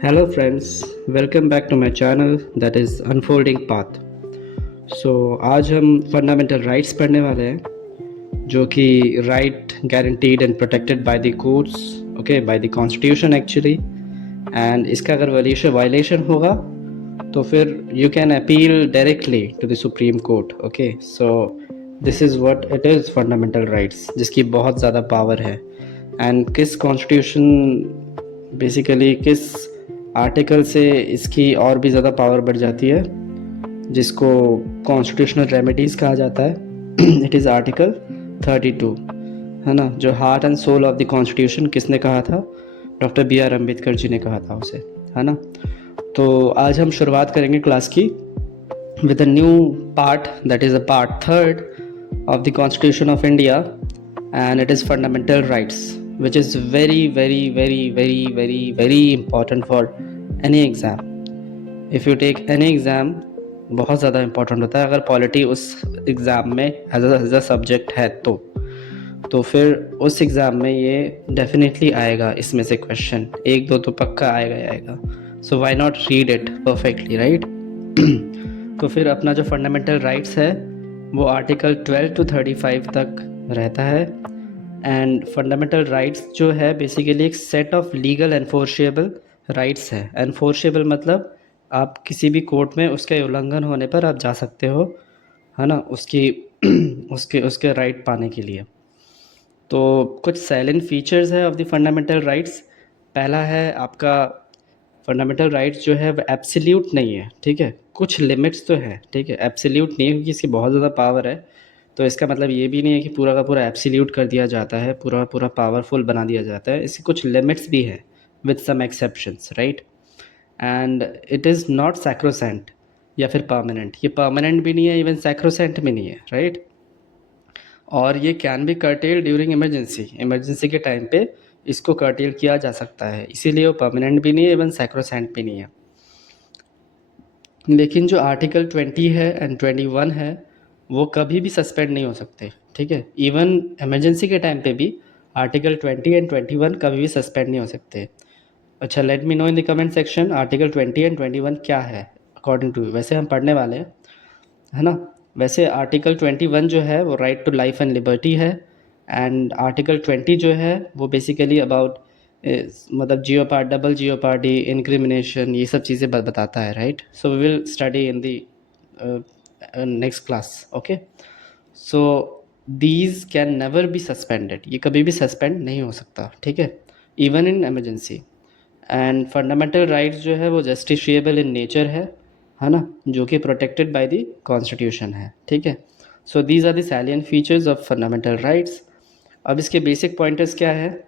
Hello friends, welcome back to my channel that is Unfolding Path. आज हम fundamental rights पढ़ने वाले हैं जो कि right guaranteed and protected by the courts, okay, by the constitution actually. And इसका अगर वायलेशन होगा तो फिर you can appeal directly to the supreme court. Okay, so this is what it is fundamental rights, जिसकी बहुत ज़्यादा power है। And किस कॉन्स्टिट्यूशन, बेसिकली किस आर्टिकल से इसकी और भी ज़्यादा पावर बढ़ जाती है, जिसको कॉन्स्टिट्यूशनल रेमेडीज़ कहा जाता है। इट इज़ आर्टिकल 32, है ना, जो heart and soul of the constitution किसने कहा था? Doctor B R Ambedkar ji ने कहा था उसे, है ना। तो आज हम शुरुआत करेंगे क्लास की with a new part, that is a part 3rd of the Constitution of India, and it is fundamental rights, which is very important for any exam. If you take any exam, बहुत ज़्यादा important होता है अगर polity उस exam में as a subject है तो फिर उस एग्ज़ाम में ये डेफिनेटली आएगा। इसमें से क्वेश्चन एक दो तो पक्का आएगा ही आएगा। So why not read it perfectly, right. तो फिर अपना जो फंडामेंटल राइट्स है वो आर्टिकल 12 to 35 तक रहता है। एंड फंडामेंटल राइट्स जो है बेसिकली एक set of legal enforceable rights है। एनफोर्सेबल मतलब आप किसी भी कोर्ट में उसके उल्लंघन होने पर आप जा सकते हो, है ना, उसकी उसके उसके राइट पाने के लिए। तो कुछ साइलेंट फीचर्स है ऑफ द फंडामेंटल राइट्स। पहला है आपका फंडामेंटल राइट्स जो है वो एब्सोल्यूट नहीं है, ठीक है, कुछ लिमिट्स तो है, ठीक है, एब्सोल्यूट नहीं है क्योंकि इसकी बहुत ज़्यादा पावर है। तो इसका मतलब ये भी नहीं है कि पूरा का पूरा एब्सोल्यूट कर दिया जाता है, पूरा पूरा पावरफुल बना दिया जाता है। इसकी कुछ लिमिट्स भी है with some exceptions, right. And it is not sacrosanct या फिर परमानेंट, ये परमानेंट भी नहीं है, इवन सैक्रोसेंट भी नहीं है, राइट। और ये can be cartel during emergency के टाइम पे इसको कर्टेल किया जा सकता है, इसीलिए वो परमानेंट भी नहीं है, इवन सैक्रोसेंट भी नहीं है। लेकिन जो आर्टिकल 20 है एंड 21 है वो कभी भी सस्पेंड नहीं हो सकते, ठीक है। इवन इमरजेंसी के टाइम पे भी आर्टिकल 20 एंड 21 कभी भी सस्पेंड नहीं हो सकते। अच्छा, let me know in the comment section article 20 and 21 क्या है अकॉर्डिंग टू। वैसे हम पढ़ने वाले हैं, है ना। वैसे आर्टिकल 21 जो है वो right to life and liberty है। एंड आर्टिकल 20 जो है वो बेसिकली अबाउट मतलब जियोपार्ड, डबल जियोपार्डी, इनक्रिमिनेशन, ये सब चीज़ें बताता है, right. So we will study in the next class, okay. So these can never be suspended, ये कभी भी सस्पेंड नहीं हो सकता, ठीक है, even in emergency. And fundamental rights जो है वो जस्टिशिएबल इन नेचर है ना, जो कि प्रोटेक्टेड बाय द कॉन्स्टिट्यूशन है, ठीक है। So these are the salient features of fundamental rights. अब इसके बेसिक पॉइंटर्स क्या है?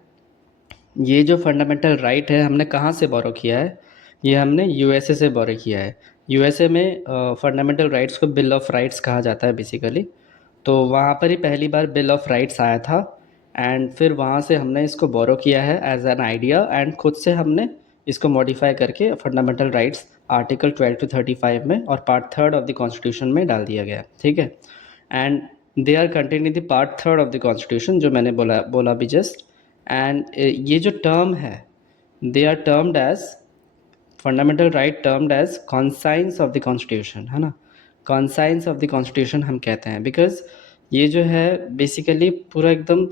ये जो फंडामेंटल राइट है हमने कहाँ से बोरो किया है? ये हमने यूएसए से बोरो किया है। यूएसए में फंडामेंटल राइट्स को बिल ऑफ राइट्स कहा जाता है बेसिकली। तो वहाँ पर ही पहली बार बिल ऑफ राइट्स आया था। एंड फिर वहाँ से हमने इसको बोरो किया है एज एन आइडिया, एंड खुद से हमने इसको मॉडिफाई करके फंडामेंटल राइट्स आर्टिकल 12 to 35 में और part 3rd of the constitution में डाल दिया गया, ठीक है। And they are contained in the part 3rd of the constitution, जो मैंने बोला भी जस्ट। एंड ये जो टर्म है they are termed as fundamental right, termed as conscience of the constitution, है ना। कॉन्साइंस ऑफ द कॉन्स्टिट्यूशन हम कहते हैं बिकॉज ये जो है बेसिकली पूरा एकदम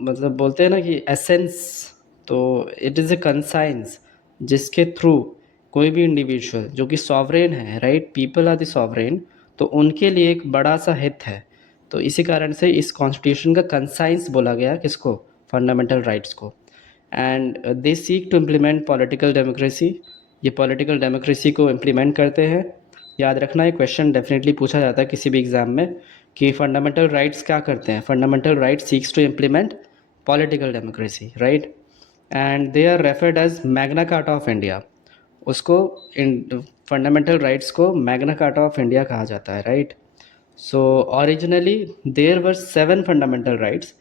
मतलब बोलते हैं ना कि एसेंस, तो इट इज़ ए कंसाइंस जिसके थ्रू कोई भी इंडिविजुअल जो कि सॉवरेन है, right, people are the sovereign, तो उनके लिए एक बड़ा सा हित है। तो इसी कारण से इस कॉन्स्टिट्यूशन का कंसाइंस बोला गया किसको? फंडामेंटल राइट्स को। And they seek to implement political democracy, ये पॉलिटिकल डेमोक्रेसी को इम्प्लीमेंट करते हैं। याद रखना, ये क्वेश्चन डेफिनेटली पूछा जाता है किसी भी एग्ज़ाम में कि फंडामेंटल राइट्स क्या करते हैं। Fundamental rights seeks to implement political democracy, right. And they are referred as Magna Carta of India, उसको फंडामेंटल राइट्स को मैग्ना कार्टा ऑफ इंडिया कहा जाता है, right. So originally there were 7 fundamental rights.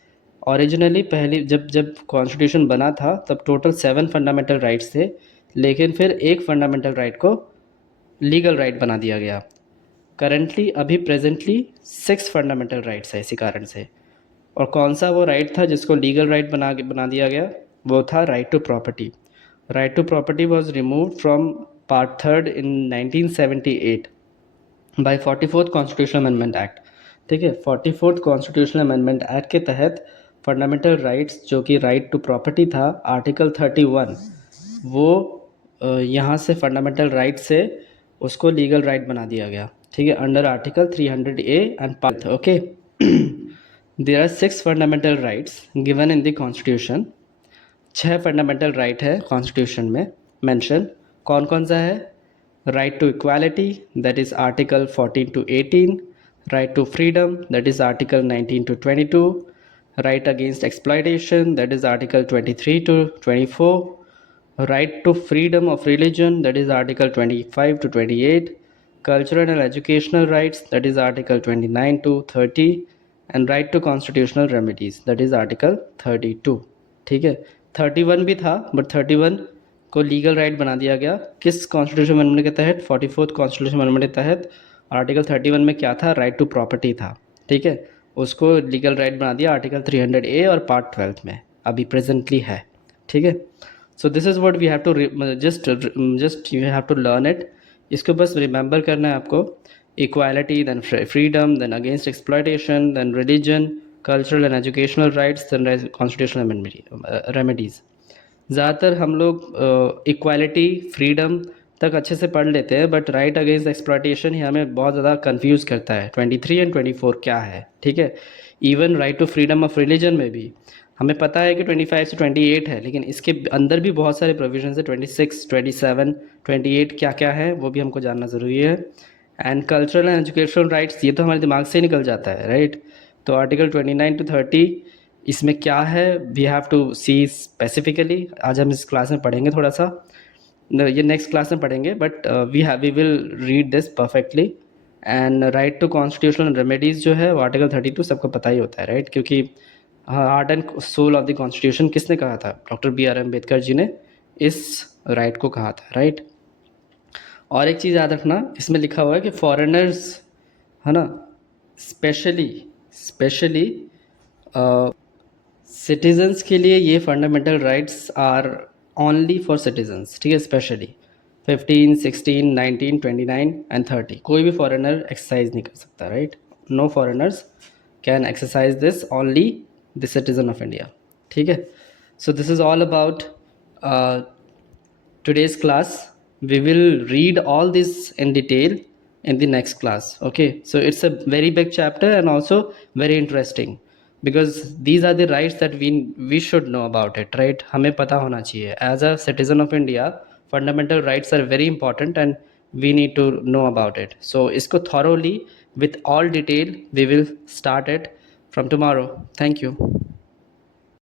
Originally पहली जब जब constitution बना था तब टोटल 7 फंडामेंटल राइट्स थे, लेकिन फिर एक फंडामेंटल राइट को लीगल राइट बना दिया गया। करंटली अभी प्रेजेंटली 6 फंडामेंटल राइट्स है इसी कारण से। और कौन सा वो राइट था जिसको लीगल राइट बना दिया गया? वो था right to property. Right to property was removed from Part 3rd in 1978 by 44th constitutional amendment act. ठीक है, 44th कॉन्स्टिट्यूशनल अमेंडमेंट एक्ट के तहत फंडामेंटल राइट्स जो कि राइट टू प्रॉपर्टी था, आर्टिकल 31, वो यहाँ से फंडामेंटल राइट से उसको लीगल राइट बना दिया गया। ठीक है, under article 300A and part. Okay, there are 6 fundamental rights given in the constitution. 6 fundamental right है कॉन्स्टिट्यूशन में मेंशन। कौन कौन सा है? Right to equality, that is article 14 to 18, right to freedom, that is article 19 to 22, right against exploitation, that is article 23 to 24, right to freedom of religion, that is article 25 to 28, cultural and educational rights, that is article 29 to 30, and right to constitutional remedies, that is article 32। ठीक है, 31 भी था but 31 को legal right बना दिया गया किस constitution amendment के तहत? 44th कॉन्स्टिट्यूशन अमेंडमेंट के तहत। आर्टिकल 31 में क्या था? राइट टू प्रॉपर्टी था। ठीक है, उसको लीगल राइट बना दिया आर्टिकल 300A और पार्ट 12 में अभी प्रेजेंटली है। ठीक है, so this is what we have to just you have to learn it. इसको बस रिमेंबर करना है आपको। Equality, then freedom, then against exploitation, then religion, cultural and educational rights, then constitutional remedies. ज़्यादातर हम लोग इक्वालिटी, फ्रीडम तक अच्छे से पढ़ लेते हैं, बट राइट अगेंस्ट एक्सप्लॉयटेशन ही हमें बहुत ज़्यादा कंफ्यूज करता है। 23 एंड 24 क्या है? ठीक है, even right to freedom of religion में भी हमें पता है कि 25 से 28 है, लेकिन इसके अंदर भी बहुत सारे प्रोविजन है। 26, 27, 28 क्या क्या है वो भी हमको जानना ज़रूरी है। And cultural and educational rights, ये तो हमारे दिमाग से ही निकल जाता है, राइट। तो आर्टिकल 29 to 30 इसमें क्या है, we have to see specifically. आज हम इस क्लास में पढ़ेंगे थोड़ा सा, ये नेक्स्ट क्लास में पढ़ेंगे, but we will read this perfectly. And right to constitutional remedies जो है वो आर्टिकल 32 सबको पता ही होता है, राइट। क्योंकि heart and soul of the constitution किसने कहा था? Doctor B.R. अम्बेडकर जी ने इस राइट को कहा था, राइट। और एक चीज़ याद रखना, इसमें लिखा हुआ है कि फॉरेनर्स, है ना, स्पेशली सिटीजन्स के लिए ये fundamental rights are only for citizens. ठीक है, स्पेशली 15, 16, 19, 29 एंड 30 कोई भी फॉरेनर एक्सरसाइज नहीं कर सकता, right. No foreigners can exercise this, only the citizen of India. ठीक है, so this is all about today's class. We will read all this in detail in the next class. Okay, so it's a very big chapter and also very interesting because these are the rights that we should know about it, right? हमें पता होना चाहिए as a citizen of India, fundamental rights are very important and we need to know about it. So इसको thoroughly with all detail we will start it from tomorrow. Thank you.